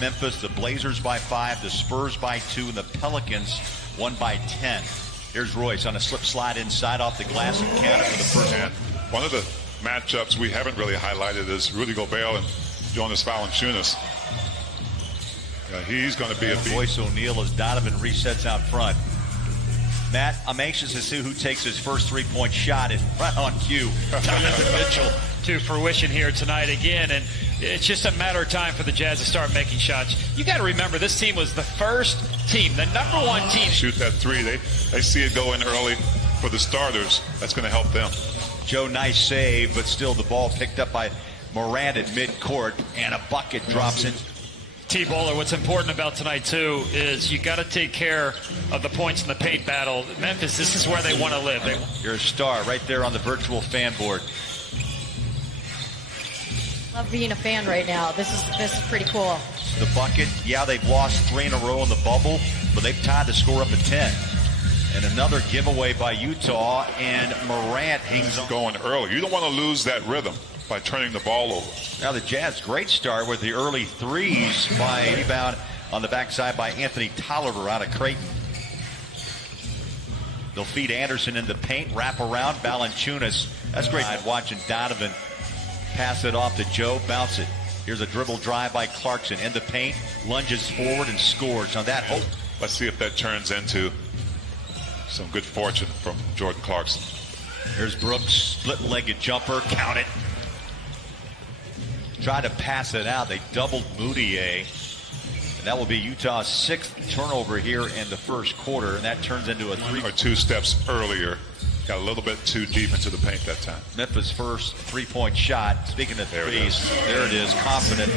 Memphis, the Blazers by 5, the Spurs by 2, and the Pelicans won by 10. Here's Royce on a slip slide inside off the glass and counted for the first one. One of the matchups we haven't really highlighted is Rudy Gobert and Jonas Valanciunas. He's going to be a beast. Royce O'Neal as Donovan resets out front. Matt, I'm anxious to see who takes his first three-point shot. It's right on cue. Donovan Mitchell to fruition here tonight again, and it's just a matter of time for the Jazz to start making shots. You got to remember, this team was the first team, the #1 team. Shoot that three. They see it go in early for the starters. That's going to help them. Joe, nice save, but still the ball picked up by Morant at midcourt, and a bucket drops in. T-Bowler, what's important about tonight, too, is you got to take care of the points in the paint battle. Memphis, this is where they want to live. You're a star right there on the virtual fan board. Love being a fan right now. This is pretty cool. The bucket, yeah, they've lost 3 in a row in the bubble, but they've tied the score up at 10. And another giveaway by Utah, and Morant hangs on. Going early. You don't want to lose that rhythm by turning the ball over. Now the Jazz, great start with the early threes by rebound on the backside by Anthony Tolliver out of Creighton. They'll feed Anderson in the paint, wrap around Valanciunas. That's great. Watching Donovan pass it off to Joe, bounce it. Here's a dribble drive by Clarkson in the paint, lunges forward and scores on that. Let's see if that turns into some good fortune from Jordan Clarkson. Here's Brooks, split-legged jumper, count it. Try to pass it out. They doubled Moutier. And that will be Utah's 6th turnover here in the first quarter, and that turns into a 3 or 2 steps earlier. Got a little bit too deep into the paint that time. Memphis' first three-point shot. Speaking of threes, there it is, confident.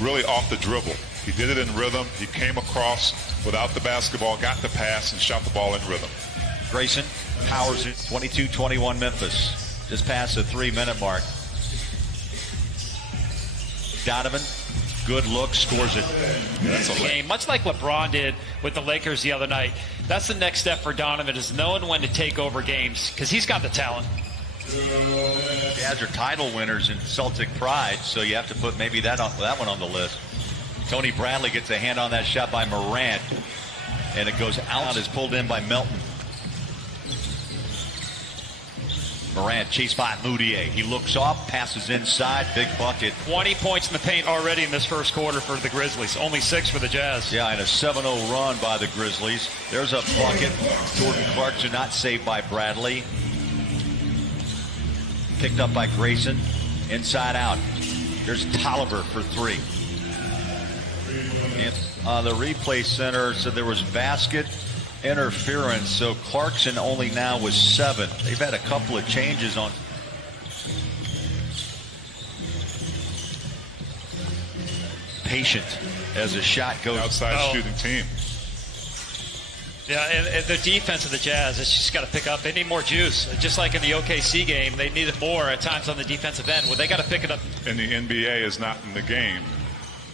Really off the dribble. He did it in rhythm. He came across without the basketball, got the pass, and shot the ball in rhythm. Grayson powers it. 22-21 Memphis. Just past the 3-minute mark. Donovan, good look, scores it. That's a game, much like LeBron did with the Lakers the other night. That's the next step for Donovan, is knowing when to take over games, because he's got the talent. Jazz are title winners in Celtic pride, so you have to put maybe that one on the list. Tony Bradley gets a hand on that shot by Morant, and it goes out, is pulled in by Melton. Morant chased by Moutier. He looks off, passes inside, big bucket. 20 points in the paint already in this first quarter for the Grizzlies. Only 6 for the Jazz. Yeah, and a 7-0 run by the Grizzlies. There's a bucket. Jordan Clarkson not saved by Bradley. Picked up by Grayson. Inside out. There's Tolliver for 3. And the replay center said there was basket interference, so Clarkson only now was 7. They've had a couple of changes on. Patient as a shot goes outside shooting team. Yeah, and the defense of the Jazz, it's just got to pick up. They need more juice. Just like in the OKC game, they needed more at times on the defensive end. Well, they got to pick it up. And the NBA is not in the game.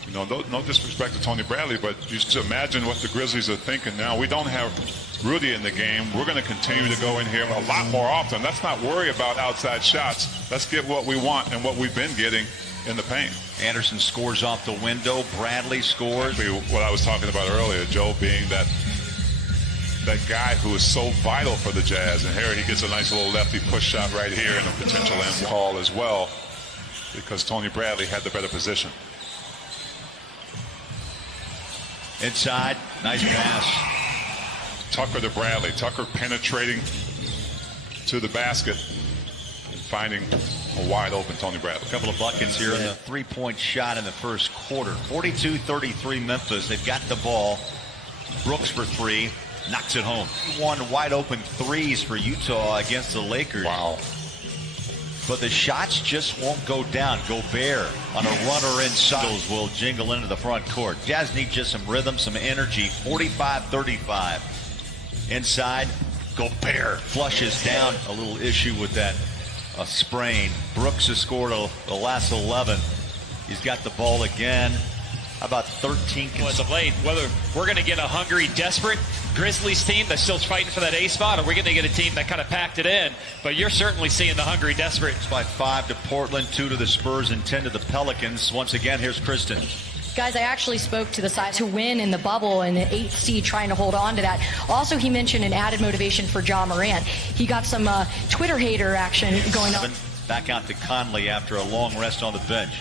You know, no disrespect to Tony Bradley, but just imagine what the Grizzlies are thinking now. We don't have Rudy in the game. We're going to continue to go in here a lot more often. Let's not worry about outside shots. Let's get what we want and what we've been getting in the paint. Anderson scores off the window. Bradley scores. What I was talking about earlier, Joe, being that guy who is so vital for the Jazz. And here he gets a nice little lefty push shot right here and a potential end call as well, because Tony Bradley had the better position. Inside, nice pass. Tucker to Bradley. Tucker penetrating to the basket and finding a wide open Tony Bradley. A couple of buckets here in the 3-point shot in the first quarter. 42-33 Memphis. They've got the ball. Brooks for 3. Knocks it home. 1 wide open threes for Utah against the Lakers. Wow. But the shots just won't go down. Gobert on a runner inside will jingle into the front court. Jazz need just some rhythm, some energy. 45-35. Inside, Gobert flushes down. A little issue with that sprain. Brooks has scored the last 11. He's got the ball again. How about 13? As of late, whether we're going to get a hungry, desperate Grizzlies team that's still fighting for that A spot, or we're going to get a team that kind of packed it in. But you're certainly seeing the hungry, desperate. By 5 to Portland, 2 to the Spurs, and 10 to the Pelicans. Once again, here's Kristen. Guys, I actually spoke to the side to win in the bubble and the 8th seed, trying to hold on to that. Also, he mentioned an added motivation for Ja Morant. He got some Twitter hater action going on. Back out to Conley after a long rest on the bench.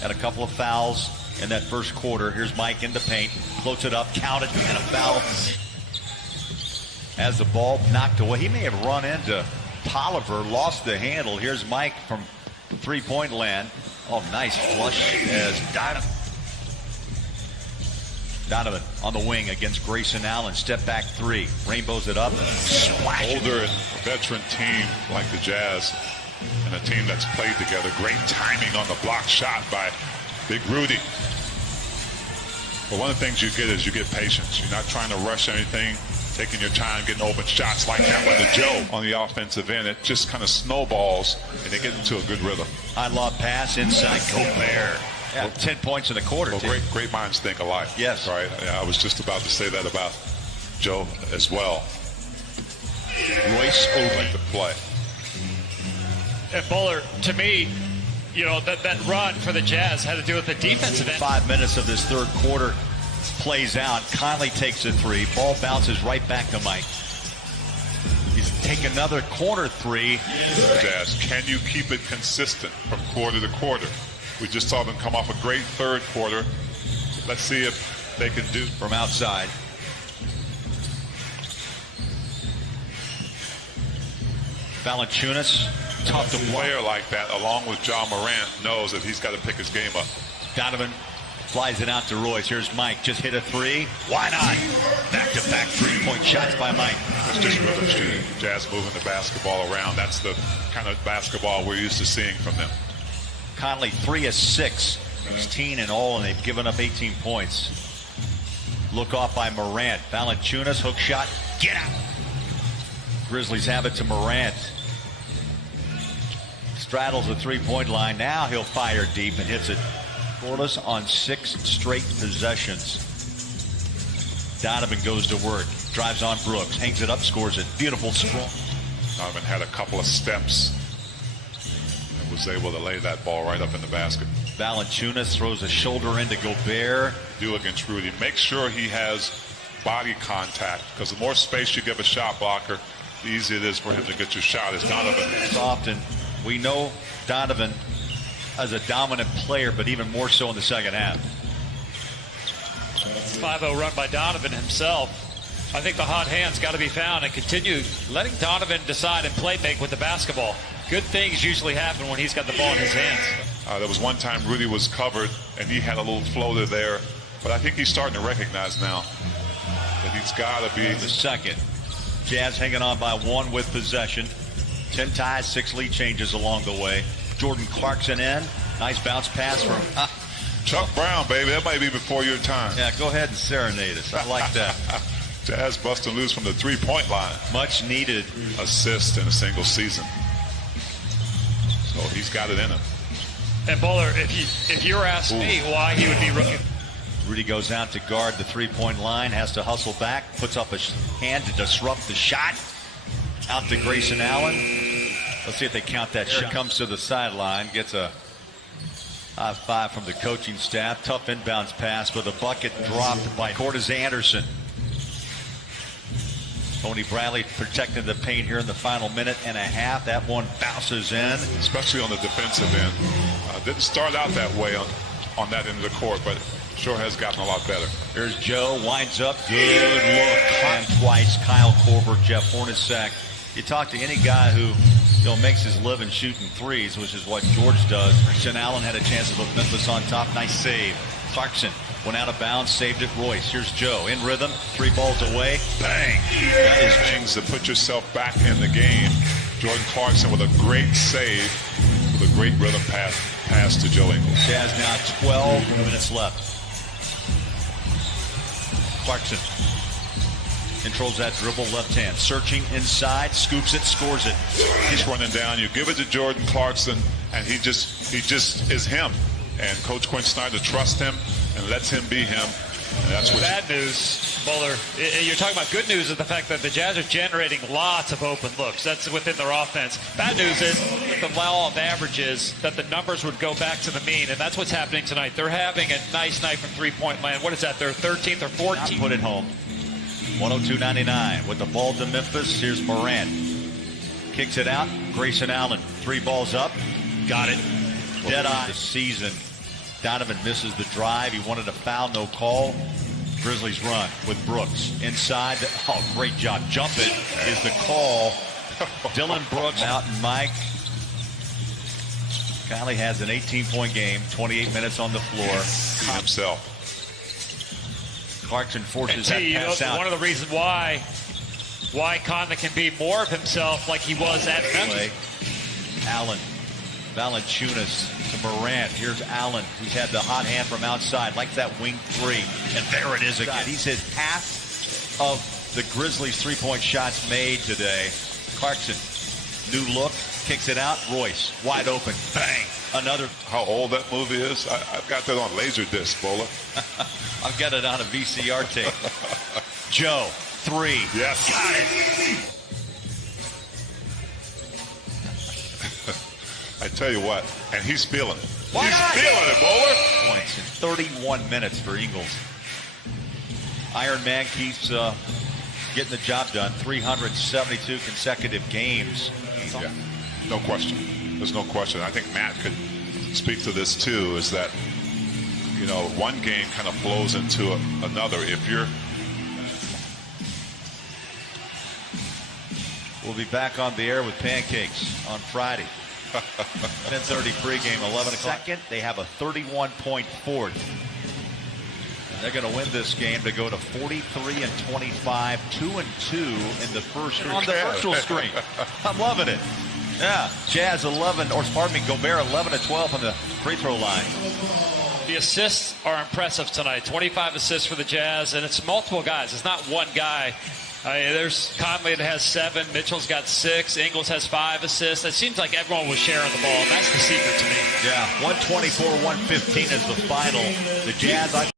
Had a couple of fouls in that first quarter. Here's Mike in the paint, floats it up, counted, and a foul. As the ball knocked away, he may have run into Tolliver, lost the handle. Here's Mike from three-point land. Oh, nice flush as Donovan on the wing against Grayson Allen. Step back three, rainbows it up, splash. Older and veteran team like the Jazz, and a team that's played together. Great timing on the block shot by Big Rudy. But one of the things you get is you get patience. You're not trying to rush anything, taking your time, getting open shots like that one to Joe on the offensive end. It just kind of snowballs, and they get into a good rhythm. I love pass inside Gobert. Yeah, 10 points in the quarter. Well, great minds think alike. Yes. Right. Yeah, I was just about to say that about Joe as well. Royce over to play. And Buller, to me, you know, that run for the Jazz had to do with the defensive end. 5 minutes of this third quarter plays out. Conley takes a three. Ball bounces right back to Mike. He's taking another corner three. Jazz, can you keep it consistent from quarter to quarter? We just saw them come off a great third quarter. Let's see if they can do from outside. Valanciunas, tough to play. A player like that, along with Ja Morant, knows that he's got to pick his game up. Donovan flies it out to Royce. Here's Mike. Just hit a three. Why not? Back-to-back three-point shots by Mike. It's just rhythm shooting. Jazz moving the basketball around. That's the kind of basketball we're used to seeing from them. Conley 3 of 6, 16 in all, and they've given up 18 points. Look off by Morant. Valanciunas, hook shot. Get out. Grizzlies have it to Morant. Straddles the three-point line. Now he'll fire deep and hits it. Scoreless on 6 straight possessions. Donovan goes to work. Drives on Brooks. Hangs it up, scores it. Beautiful scroll. Donovan had a couple of steps. Was able to lay that ball right up in the basket. Valanciunas throws a shoulder into Gobert. Do against Rudy. Make sure he has body contact, because the more space you give a shot blocker, the easier it is for him to get your shot. As Donovan. Soft, and we know Donovan as a dominant player, but even more so in the second half. 5-0 run by Donovan himself. I think the hot hand's got to be found and continue letting Donovan decide and play make with the basketball. Good things usually happen when he's got the ball in his hands. There was one time Rudy was covered and he had a little floater there, but I think he's starting to recognize now that he's got to be the second. Jazz hanging on by 1 with possession. 10 ties, 6 lead changes along the way. Jordan Clarkson in. Nice bounce pass from Chuck Brown, baby. That might be before your time. Yeah, go ahead and serenade us. I like that. Jazz busting loose from the three-point line. Much needed assist in a single season. So he's got it in him. And Bowler, if you were asked me why he would be rookie. Rudy goes out to guard the three-point line, has to hustle back, puts up a hand to disrupt the shot. Out to Grayson Allen. Let's see if they count that shot. Comes to the sideline, gets a high five from the coaching staff. Tough inbounds pass, but the bucket dropped by Cortez Anderson. Tony Bradley protecting the paint here in the final minute and a half. That one bounces in. Especially on the defensive end. Didn't start out that way on that end of the court, but sure has gotten a lot better. Here's Joe, winds up, good look. And twice, Kyle Korver, Jeff Hornacek. You talk to any guy who makes his living shooting threes, which is what George does. Grayson Allen had a chance to put Memphis on top. Nice save. Clarkson went out of bounds, saved it. Royce. Here's Joe in rhythm. 3 balls away. Bang. That is things to put yourself back in the game. Jordan Clarkson with a great save, with a great rhythm pass to Joe Ingles. Jazz now 12 minutes left. Clarkson controls that dribble, left hand, searching inside, scoops it, scores it. He's running down. You give it to Jordan Clarkson, and he just is him. And Coach Quinn Snyder trusts him and lets him be him. And that's what bad news, Bowler. You're talking about good news is the fact that the Jazz are generating lots of open looks. That's within their offense. Bad news is the law of averages that the numbers would go back to the mean, and that's what's happening tonight. They're having a nice night from three-point land. What is that? They're 13th or 14th. Put it home. 102.99 with the ball to Memphis. Here's Morant. Kicks it out. Grayson Allen. 3 balls up. Got it. Dead eye. The season. Donovan misses the drive. He wanted a foul. No call. Grizzlies run with Brooks. Inside. Oh, great job. Jump it is the call. Dylan Brooks out and Mike. Kylie has an 18-point game. 28 minutes on the floor. Himself. Clarkson forces that pass out. One of the reasons why Conley can be more of himself like he was at Memphis. Allen, Valanciunas to Morant. Here's Allen, who's had the hot hand from outside, like that wing 3. And there it is again. He's hit half of the Grizzlies' 3-point shots made today. Clarkson, new look, kicks it out. Royce, wide open. Bang. Another. How old that movie is? I've got that on Laserdisc, Bowler. I've got it on a VCR tape. Joe, 3. Yes. Got it. I tell you what, and he's feeling it. Why He's not? feeling it, Bowler. Points in 31 minutes for Ingles. Iron Man keeps getting the job done. 372 consecutive games. Yeah, no question. There's no question. I think Matt could speak to this too, is that, you know, one game kind of flows into another. If you're... We'll be back on the air with pancakes on Friday. 10:30 pregame, 11 o'clock. Second, they have a 31-point fourth. And they're going to win this game to go to 43-25, 2-2 in the first on the virtual screen. I'm loving it. Yeah, Jazz 11, or pardon me, Gobert 11-12 on the free throw line. The assists are impressive tonight. 25 assists for the Jazz, and it's multiple guys. It's not one guy. There's Conley that has 7. Mitchell's got 6. Ingles has 5 assists. It seems like everyone was sharing the ball, and that's the secret to me. Yeah, 124-115 is the final. The Jazz,